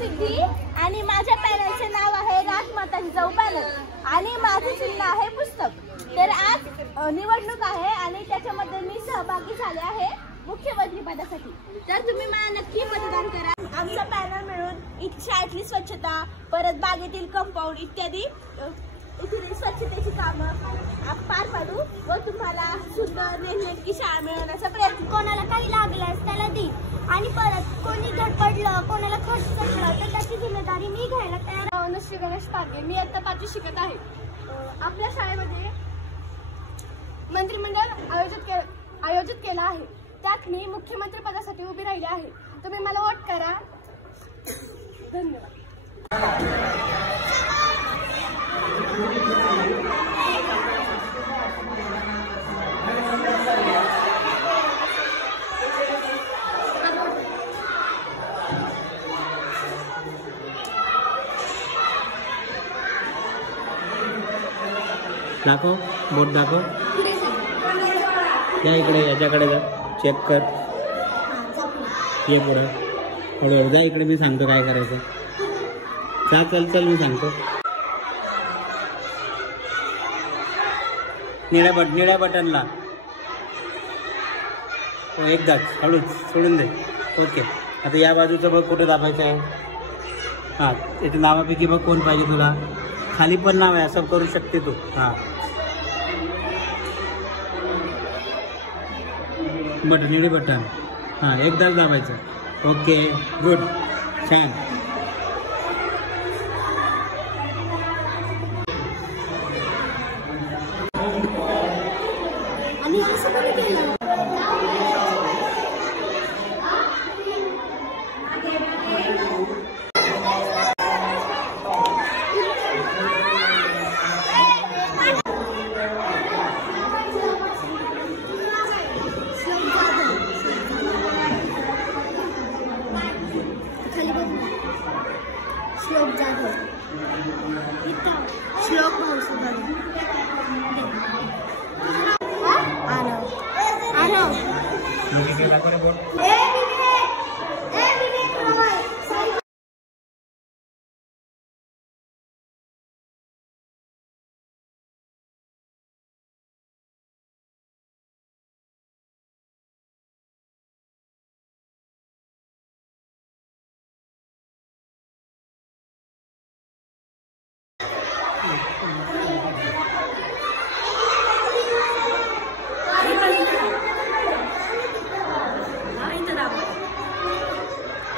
सिद्धी आणि माझ्या पॅनलचे नाव आहे राजमाता जिजाऊ पॅनल आणि माझे चिन्ह आहे पुस्तक। तर आज निवडणूक आहे आणि त्याच्यामध्ये मी सहभागी झाले आहे मुख्यमंत्री पदासाठी। तर तुम्ही मला नक्की मतदान करा। आमचा पॅनल मिळून शाळेतली स्वच्छता, परत बागेतील कंपाऊंड इत्यादी इथे स्वच्छतेची कामं पार पाडू व तुम्हाला सुंदर नेमकी शाळा मिळवण्याचा प्रयत्न। कोणाला काही लागलं त्याला दे आणि परत कोणी धडपडलं, कोणाला खर्च पडला तर त्याची जिम्मेदारी मी घ्यायला तयार। नश्री गणेश पागे, मी आता 5वी शिकत आहे। आपल्या शाळेमध्ये मंत्रिमंडळ आयोजित केला आहे, त्यात मी मुख्यमंत्री पदासाठी उभी राहिली आहे। तुम्ही मला वोट करा। धन्यवाद। दाखव, बोट दाखव। या इकडे, याच्याकडे जा, चेक कर। ये पुढे हळूहळू जा, इकडे मी सांगतो काय करायचं। चल चल मी सांगतो। निळ्या बटनला एकदाच हळूच सोडून दे। ओके, आता या बाजूचं बघ कुठे दाबायचं आहे। हां, याच्या नावापैकी बघ कोण पाहिजे तुला। खाली पण नाव आहे, असं करू शकते तू। हां, निळे बटन, हां एकदाच दाबायचं। ओके, गुड, छान।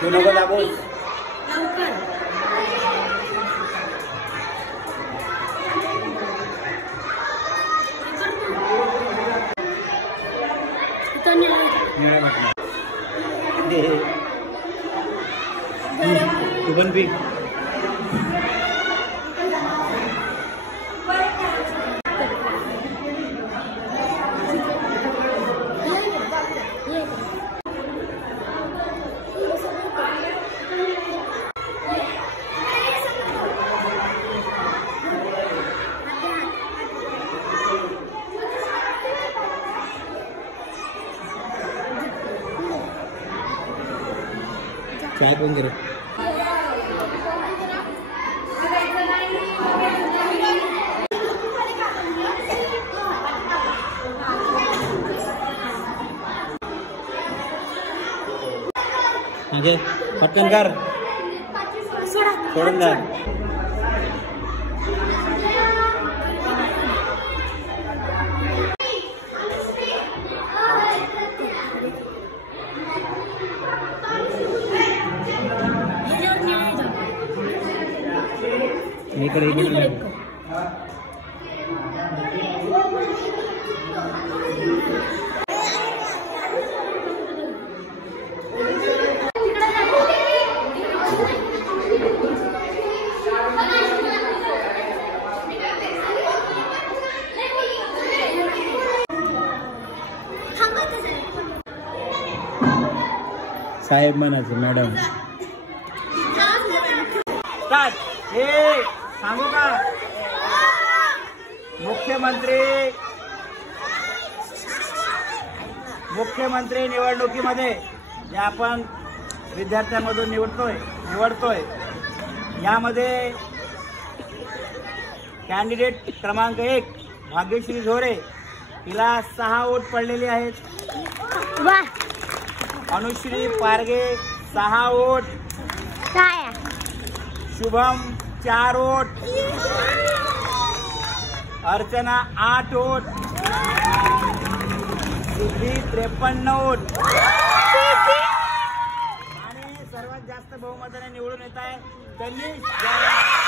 तू नको दाबूस। तू पण पी। चाय पण करा। पटकन कर, सोडून द्या। इकडे साहेब म्हणायचं, मॅडम। सांगू का, मुख्यमंत्री निवडणुकीमध्ये जे आपण विद्यार्थ्यांमधून निवडतोय. यामध्ये कॅन्डिडेट क्रमांक 1 भाग्यश्री झोरे, तिला 6 वोट पडलेले आहेत. Anushree Parge 6 vote. Shubham 4 vote. Archana 8 vote. Siddhi 53 vote. आणि सर्वात जास्त बहुमताने निवडून येत आहे तनिष.